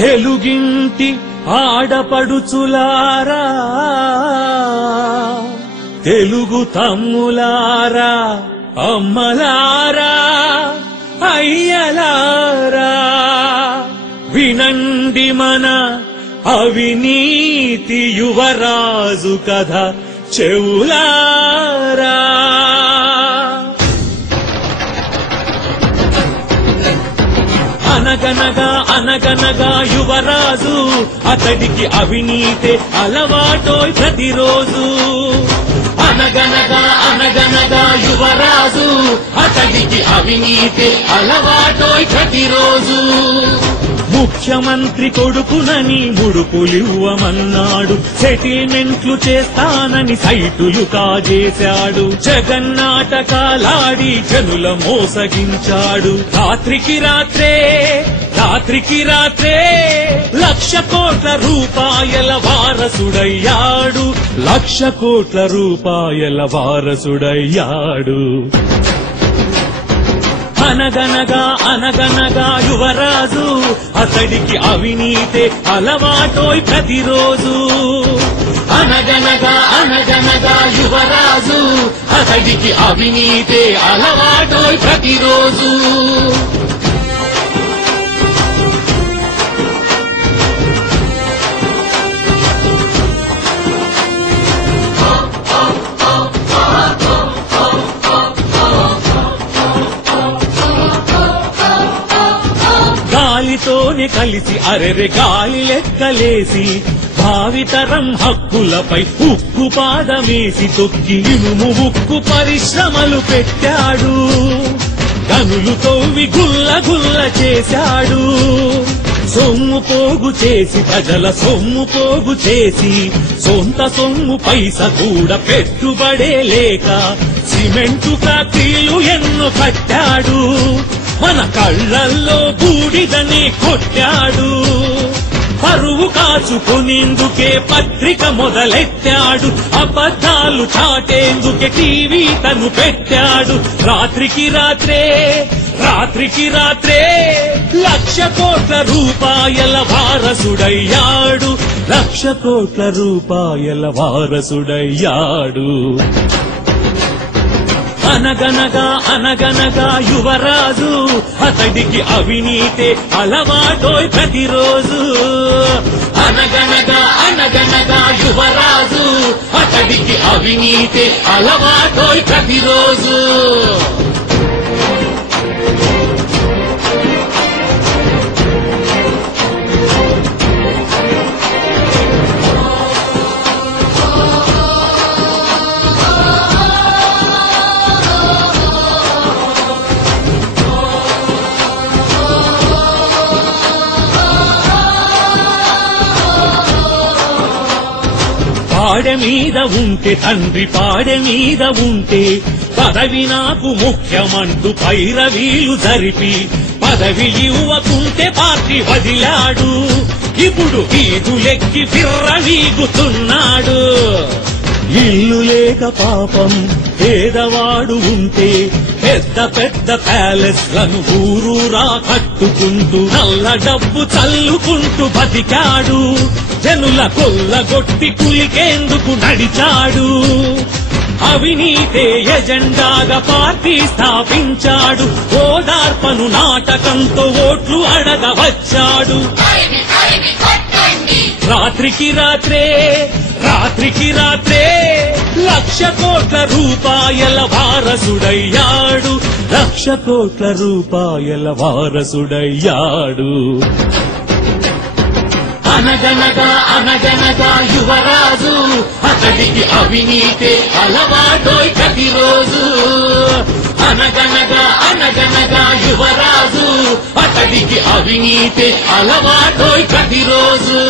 తెలుగింటి ఆడపడుచులారా తెలుగు తమ్ములారా అమ్మలారా అయ్యలారా వినండి మన అవినీతి యువరాజు కథ చెవులారా అనగనగా అనగనగా యువరాజు అతడికి అవినీతే అలవాటోయ్ ప్రతిరోజు అనగనగా అనగనగా యువరాజు అతడికి అవినీతే అలవాటోయ్ ప్రతిరోజు ముఖ్యమంత్రి కొడుకునని ముడుపులివ్వమన్నాడు సెటిల్మెంట్లు చేస్తానని సైటులు కాజేశాడు జగన్నాటకాలాడి జనుల మోసగించాడు రాత్రికి రాత్రే 1,00,00,000 కోట్ల రూపాయల వారసుడయ్యాడు 1,00,00,000 కోట్ల రూపాయల వారసుడయ్యాడు అనగనగా అనగనగా యువరాజు అతడికి అవినీతే అలవాటోయ్ ప్రతిరోజు అనగనగా అనగనగా యువరాజు అతడికి అవినీతే అలవాటోయ్ ప్రతిరోజు గాలితోనే కలిసి అరెరె గాలి లెక్కలేసి భావితరం హక్కులపై ఉక్కు పాదమేసి తొక్కి ఇనుము ఉక్కు పరిశ్రమలు పెట్టాడు గనులు తవ్వి గుల్ల గుల్ల చేశాడు సొమ్ము పోగు చేసి ప్రజల సొమ్ము పోగు చేసి సొంత సొమ్ము పైస కూడా పెట్టుబడే లేక సిమెంటు ఫ్యాక్టరీలు ఎన్నో కట్టాడు మన కళ్ళల్లో బూడిదని కొట్టాడు పరువు కాచుకునేందుకే పత్రిక మొదలెట్టాడు అబద్ధాలు చాటేందుకే టీవీ తను పెట్టాడు రాత్రికి రాత్రే 1,00,00,000 కోట్ల రూపాయల వారసుడయ్యాడు 1,00,00,000 కోట్ల రూపాయల వారసుడయ్యాడు అనగనగా అనగనగా యువరాజు అతడికి అవినీతే అలవాటోయ్ ప్రతిరోజు అనగనగా అనగనగా యువరాజు అతడికి అవినీతే అలవాటోయ్ ప్రతిరోజు పాడె మీద ఉంటే తండ్రి పాడె మీద ఉంటే పదవి నాకు ముఖ్యమంటూ పైరవీలు జరిపి పదవి ఇవ్వకుంటే పార్టీ వదిలాడు ఇప్పుడు వీధులెక్కి విర్రవీగుతున్నాడు ఇల్లు లేక పాపం పేదవాడు ఉంటే పెద్ద పెద్ద ప్యాలెస్లను ఊరూరా కట్టుకుంటూ నల్ల డబ్బు చల్లుకుంటూ బతికాడు జనుల కొల్లగొట్టి కులికేందుకు నడిచాడు అవినీతే ఎజెండాగా పార్టీ స్థాపించాడు ఓదార్పను నాటకంతో ఓట్లు అడగవచ్చాడు రాత్రికి రాత్రే 1,00,00,000 కోట్ల రూపాయల వారసుడయ్యాడు 1,00,00,000 కోట్ల రూపాయల వారసుడయ్యాడు అనగనగా అనగనగా యువరాజు అతడికి అవినీతే అలవాటోయ్ ప్రతిరోజు అనగనగా అనగనగా యువరాజు అతడికి అవినీతే అలవాటోయ్ ప్రతిరోజు